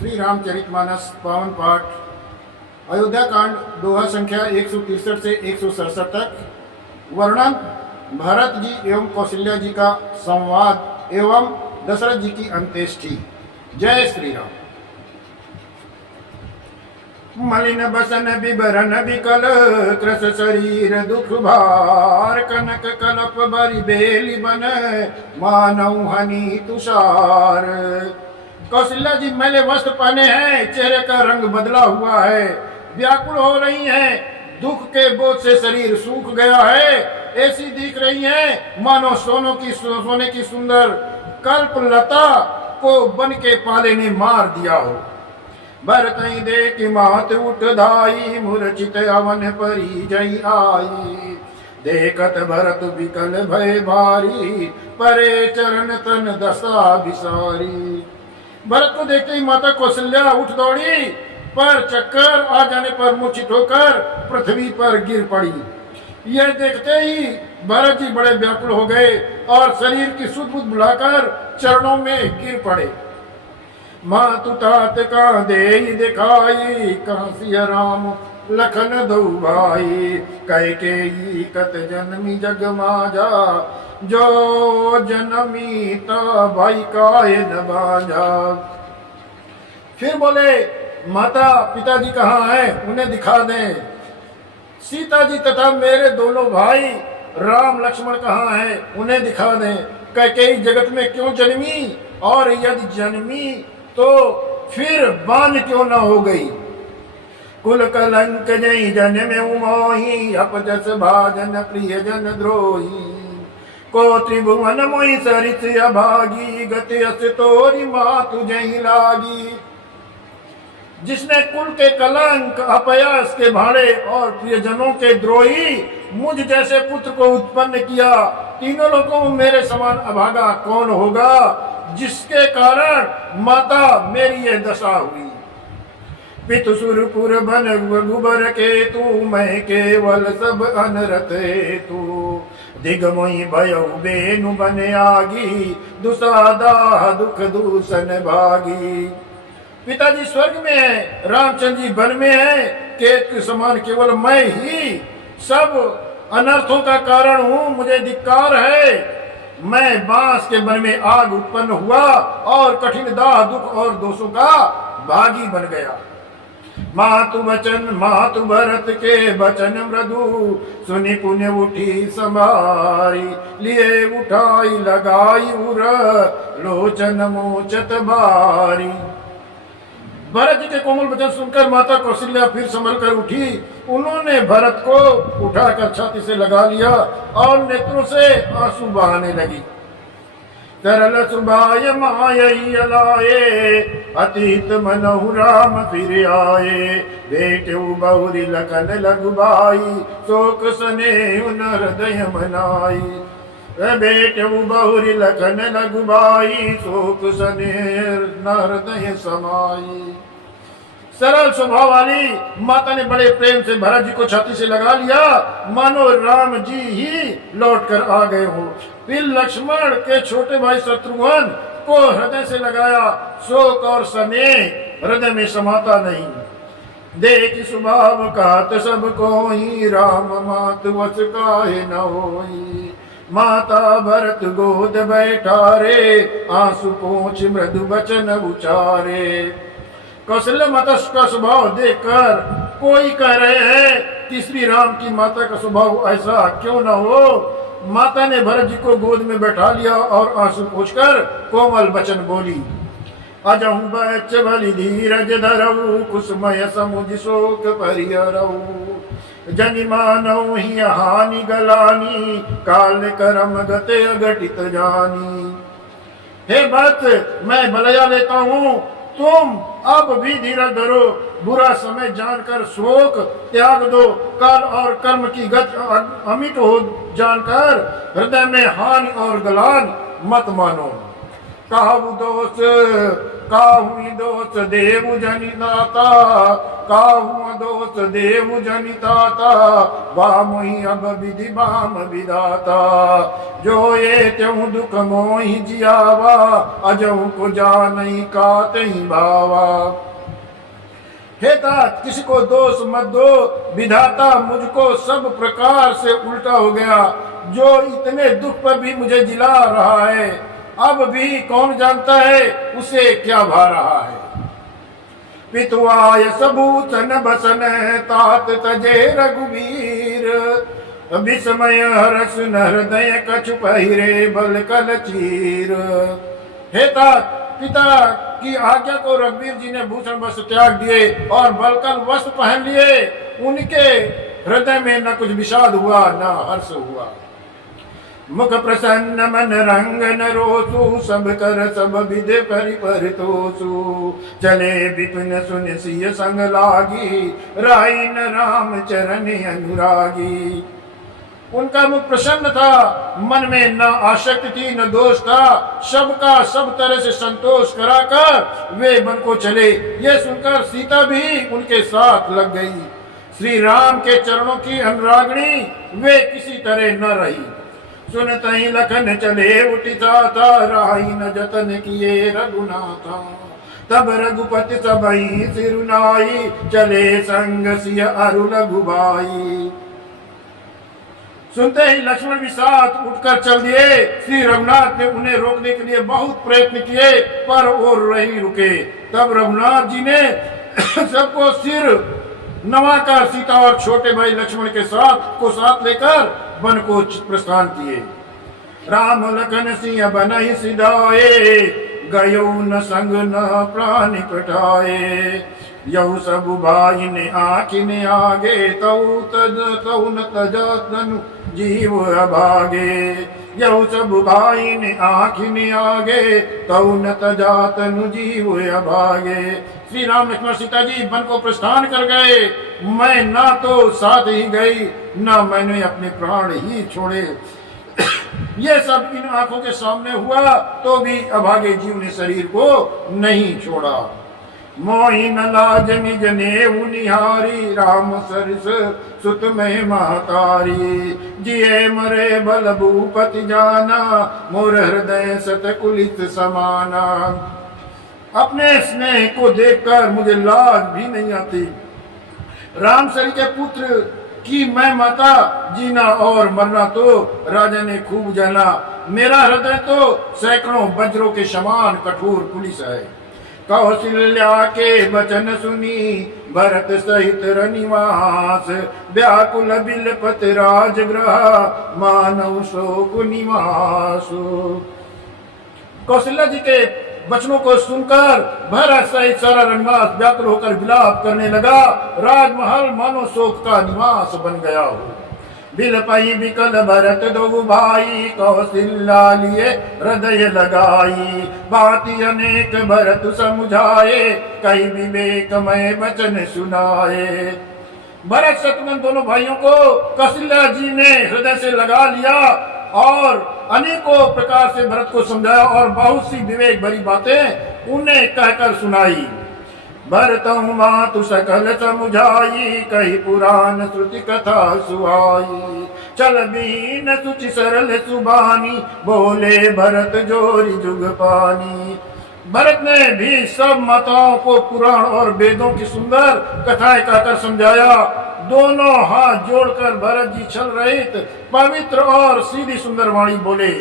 श्री रामचरितमानस पावन पाठ अयोध्या कांड दोहा संख्या 163 से 167 तक। वर्णन भरत जी एवं कौशल्या जी का संवाद एवं दशरथ जी की अंत्येष्टि। जय श्री राम। मलिन बसन बिबरन बिकल त्रस शरीर दुख भार कनक कलप बरि बेली बन मानव हनी तुषार। कौशल्या जी मैले वस्त्र पहने हैं, चेहरे का रंग बदला हुआ है, व्याकुल हो रही हैं, दुख के बोझ से शरीर सूख गया है, ऐसी दिख रही हैं मानो सोने की सुंदर कल्प लता को बन के पाले ने मार दिया हो। भरतई देख मात उठ धाई मूर्छित अवन परी जई आई। देखत भरत विकल भय भारी परे चरण तन दशा बिसारी। भरत को देखते ही माता कौशल्या उठ दौड़ी, पर चक्कर आ जाने पर मूर्छित होकर पृथ्वी पर गिर पड़ी। यह देखते ही भरत जी बड़े व्याकुल हो गए और शरीर की सुध बुध बुलाकर चरणों में गिर पड़े। मातु तात का दे दिखाई कहाँ सिया राम लखन दो भाई। कैकेयी कत जन्मी जग माजा जो जनमी ता भाई काहे न बाजा। फिर बोले माता पिताजी कहाँ हैं, उन्हें दिखा दें। सीता जी तथा मेरे दोनों भाई राम लक्ष्मण कहाँ हैं, उन्हें दिखा दें। कैकेयी जगत में क्यों जन्मी, और यदि जन्मी तो फिर बान क्यों न हो गई। कुल कलंक जई जन में उमोही अपजस भाजन प्रिय जन द्रोही। को त्रिभुवन मोहि सरित अभागी गति अस तोरी मातु जही लागी। जिसने कुल के कलंक अपयस के भाड़े और प्रियजनों के द्रोही मुझ जैसे पुत्र को उत्पन्न किया, तीनों लोगों में मेरे समान अभागा कौन होगा, जिसके कारण माता मेरी यह दशा हुई। पितु सुरपुर बन गुबर के तू मैं केवल सब अनरथ तू। दिग मोहि भयउ बेनु बन आगी दुसादाह दुख दूषण भागी। पिताजी स्वर्ग में है, रामचंद्र जी वन में है, केत के समान केवल मैं ही सब अनर्थों का कारण हूँ, मुझे धिक्कार है। मैं बांस के वन में आग उत्पन्न हुआ और कठिन दाह दुख और दोषों का भागी बन गया। मातु भरत के बचन मृदु सुनि पुण्य उठी संभारी। लिए उठाई लगाई उर लोचन मोचत भारी। भरत जी के कोमल वचन सुनकर माता कौशल्या फिर संभल कर उठी। उन्होंने भरत को उठाकर छाती से लगा लिया और नेत्रों से आंसू बहाने लगी। तरल सुभाय मायई अलाए अतीत मनहु राम फिर आए। बेटू बहुरी लखन लघु भाई शोक सने उन हृदय मनाई। बेटू बहुरी लखन लघु भाई शोक सने न हृदय समाई। सरल स्वभाव वाली माता ने बड़े प्रेम से भरत जी को छाती से लगा लिया, मानो राम जी ही लौट कर आ गए हो। फिर लक्ष्मण के छोटे भाई शत्रुघ्न को हृदय से लगाया, शोक और स्नेह हृदय में समाता नहीं। देख स्वभाव कात सब को ही राम मात वस काहे न होई। माता भरत गोद बैठा रे आंसू पोंछ मृदु वचन उचारे। कौशल्या माता का स्वभाव देखकर कोई कह रहे हैं कि श्री राम की माता का स्वभाव ऐसा क्यों न हो। माता ने भरत जी को गोद में बैठा लिया और आंसू पोंछकर कोमल वचन बोली। अजहु बच बलि धीरज धरऊ कुसुमय समुझ शोक परिहरऊ। जनि मानऊ ही हानि गलानी काल करम गते अघटित जानी। हे भक्त, मैं बलया लेता हूँ, तुम अब भी धीरज धरो, बुरा समय जानकर शोक त्याग दो, काल और कर्म की गति अमिट हो जानकर हृदय में हानि और गलान मत मानो। काहु दोष काहु दोष देव जनिताता, काहु दोष देव जनिताता, बामुहि अब विधि बाम विधाता। जो ये त्यों दुख मोहि जियावा, अजहु को जानई कातहि भावा। हे तात, किसी को दोष मत दो, विधाता मुझको सब प्रकार से उल्टा हो गया। जो इतने दुख पर भी मुझे जिला रहा है, अब भी कौन जानता है उसे क्या भा रहा है। पितुआय सबूतन बसन तात तजे रघुवीर, विस्मय हरस न हृदय कछु पहिरे बल कल चीर। हे तात, पिता की आज्ञा को रघुवीर जी ने भूषण वस्त्र त्याग दिए और बलकल वस्त्र पहन लिए। उनके हृदय में न कुछ विषाद हुआ न हर्ष हुआ। मुख प्रसन्न मन रंग न रोसु, सब कर सब विधि परिपरितोषु। चले विपिन सुन सिय संग लागी, राई न राम चरण अनुरागी। उनका मुख प्रसन्न था, मन में न आसक्ति थी न दोष था। सबका सब तरह से संतोष कराकर वे वन को चले। ये सुनकर सीता भी उनके साथ लग गई। श्री राम के चरणों की अनुरागिणी वे किसी तरह न रही। सुनत ही लखन चले उठिता था, राही न जतन किए रघुनाथा। तब रघुपति सबई सिरुनाई, चले संग सिय अरु लघुबाई। सुनते ही लक्ष्मण भी साथ उठकर चल दिए। श्री रघुनाथ ने उन्हें रोकने के लिए बहुत प्रयत्न किए, पर वो नहीं रुके। तब रघुनाथ जी ने सबको सिर नवाकर सीता और छोटे भाई लक्ष्मण के साथ लेकर वन को प्रस्थान किए। राम लखन सिंह बनहि सिधाए, गयो न संग न प्राणि पठाए। यहु सब भाई ने आखिन आगे, तऊ न तजतनु जीव अभागे। यहु सब भाई ने आखिन आगे, तऊ न तजातनु जीव अभागे। श्री राम लक्ष्मण सीता जी वन को प्रस्थान कर गए। मैं ना तो साथ ही गई, ना मैंने अपने प्राण ही छोड़े। ये सब इन आंखों के सामने हुआ तो भी अभागे जीव ने शरीर को नहीं छोड़ा। मोहि न लाज निज नेउ निहारी, राम सरस सुत में महतारी। जिये मरे बल भूपति जाना, मोर हृदय सतकुलित समाना। अपने स्नेह को देखकर मुझे लाज भी नहीं आती। रामसरी के पुत्र की मैं माता, जीना और मरना तो राजा ने खूब जाना। मेरा हृदय तो सैकड़ों वज्रों के समान कठोर पुलिस है। कौशल्या के वचन सुनी, भरत सहित रनिवास। व्याकुल बिलपत राजगृह, मानव शोक निवासु। कौशल्या जी के वचनों को सुनकर भरत सहित सारा रनिवास व्याकुल होकर विलाप करने लगा। राजमहल मानो शोक का निवास बन गया हो। बिलपई बिकल भरत दो भाई, कौशल्या लिए हृदय लगाई। बाती अनेक भरत समुझाए, कई विवेक मय वचन सुनाए। भरत शत्रुघ्न दोनों भाइयों को कौशल्या जी ने हृदय से लगा लिया और अनेकों प्रकार से भरत को समझाया और बहुत सी विवेक भरी बातें उन्हें कहकर सुनाई। भरत मातु सकल समुझाई, कही पुराण श्रुति कथा सुहाई। चल बीन सुचि सरल सुबानी, बोले भरत जोरी जुग पानी। भरत ने भी सब माताओं को पुराण और वेदों की सुंदर कथाएं कहकर समझाया। दोनों हाथ जोड़कर भरत जी छल रहित पवित्र और सीधी सुंदर वाणी बोले।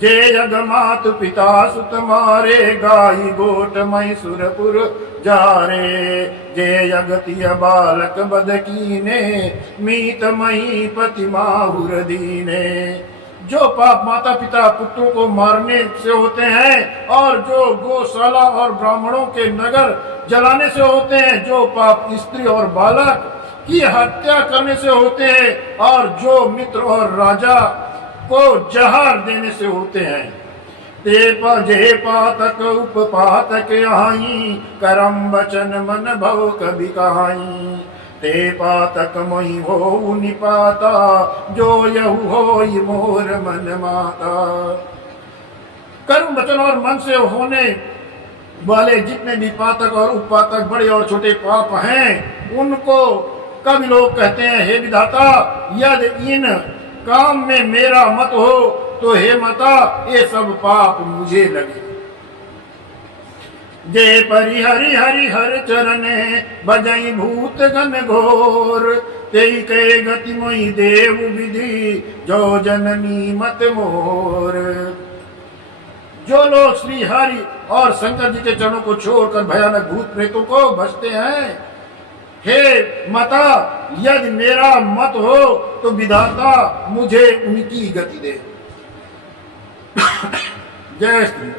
जे जग मातु पिता सुत मारे, गाई गोट मई सुरपुर जारे। जे जगतिय बालक बद कीने, मीत मई पति माहुर दीने। जो पाप माता पिता पुत्रों को मारने से होते हैं और जो गौशाला और ब्राह्मणों के नगर जलाने से होते हैं, जो पाप स्त्री और बालक की हत्या करने से होते हैं और जो मित्र और राजा को जहर देने से होते हैं। ते जे पातक उपपातक आई, करम वचन मन भव कभी कहाई। ते पातक मोहि हो निपाता, जो यहु होई मोर मन माता। कर्म वचन और मन से होने वाले जितने भी पातक और उपपातक बड़े और छोटे पाप हैं, उनको कभी लोग कहते हैं, हे विधाता यदि इन काम में मेरा मत हो तो हे माता ये सब पाप मुझे लगे। जय परि हरि हरि हर चरणे बजई भूत गण घोर, तेई के गति मोहि देव विधि जो जननी मत मोर। जो लोग श्री हरि और शंकर जी के चरणों को छोड़कर भयानक भूत प्रेतों को भजते हैं, हे माता यदि मेरा मत हो तो विधाता मुझे उनकी गति दे। जय श्री